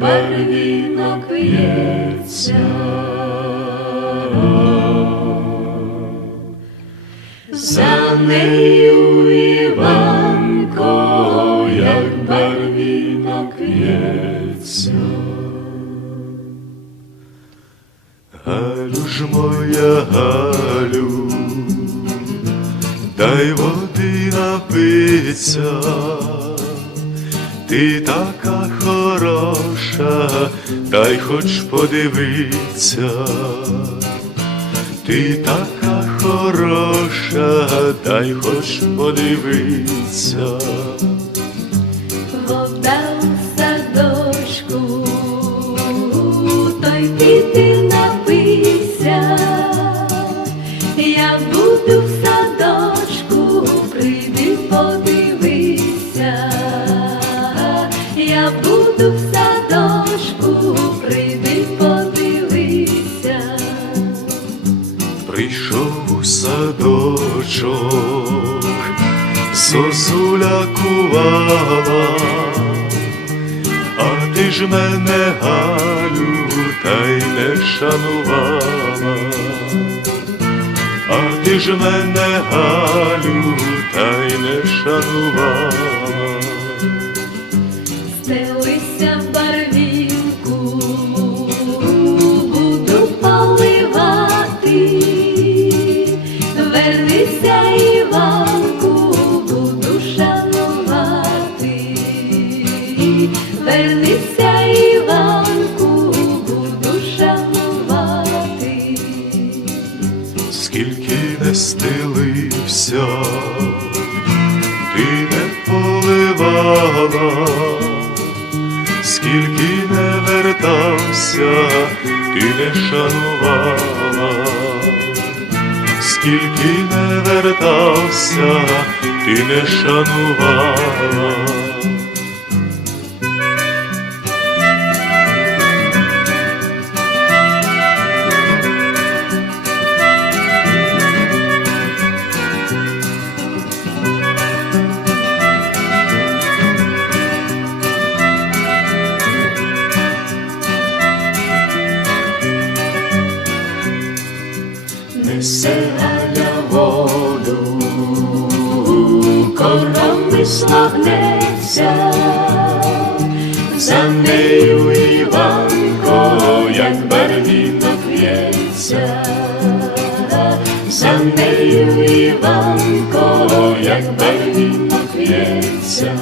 Барвінок в'ється. За нею Іванко, як барвінок в'ється. Галю ж моя Галю, дай води напиться, ти така хороша, дай хоч подивиться. Ти така хороша, дай хоч подивиться. Вода у садочку, той піди напийся, я буду в садочку, прийди подивися, я буду в садочку, Прийшов у садочок, зозуля кувала, а ти ж мене Галю, та й не шанувала, а ти ж мене Галю, та й не шанувала. Стелився, ти не поливала, скільки не вертався, ти не шанувала, скільки не вертався, ти не шанувала. Несе Галя воду, коромисло гнеться, за нею Іванко, як барвінок в'ється, за нею Іванко, як барвінок в'ється.